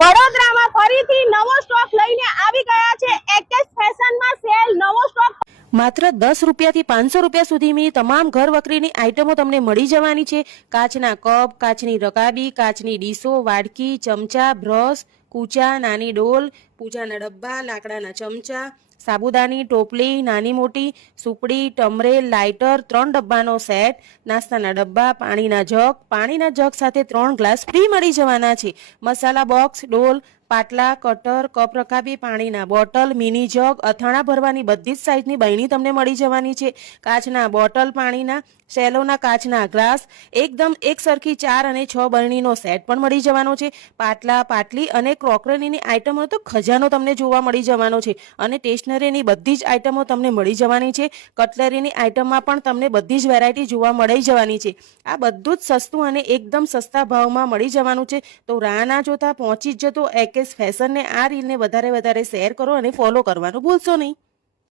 વડોદરામાં ફરીથી નવો સ્ટોક લઈને આવી ગયા છે એકેસ ફેશનમાં સેલ નવો સ્ટોક માત્ર 10 રૂપિયાથી 500 રૂપિયા સુધીની તમામ ઘર વકરીની આઇટમો તમને મળી જવાની છે। કાચના કપ, કાચની રકાબી, કાચની ડીશો, વાડકી, ચમચા, બ્રશ, કૂચા, નાની ડોલ, પૂજાના ડબ્બા, લાકડાના ચમચા, સાબુદાની ટોપલી, નાની મોટી સુપડી, ટમરેલ, લાઇટર, 3 ડબ્બાનો સેટ, નાસ્તાના ડબ્બા, પાણીના જગ સાથે 3 ગ્લાસ ફ્રી મળી જવાના છે। મસાલા બોક્સ, ડોલ, પાટલા, કટર, કપ રકાબી, પાણીના બોટલ, મિની જગ, અથાણા ભરવાની બધી જ સાઇઝની બરણી તમને મળી જવાની છે। કાચના બોટલ પાણીના, સેલોના કાચના ગ્લાસ, એકદમ એક સરખી 4 અને 6 બરણીનો સેટ પણ મળી જવાનો છે। પાટલા, પાટલી અને ક્રોકરીની આઇટમો તો ખજાનો તમને જોવા મળી જવાનો છે અને સ્ટેશનરીની બધી જ આઇટમો તમને મળી જવાની છે। કટલેરીની આઇટમમાં પણ તમને બધી જ વેરાયટી જોવા મળી જવાની છે। આ બધું જ સસ્તું અને એકદમ સસ્તા ભાવમાં મળી જવાનું છે। તો રાહ ના જોતા પહોંચી જ જતો એકેસ ફેશનને આ રીલને વધારે શેર કરો અને ફોલો કરવાનું ભૂલશો નહીં।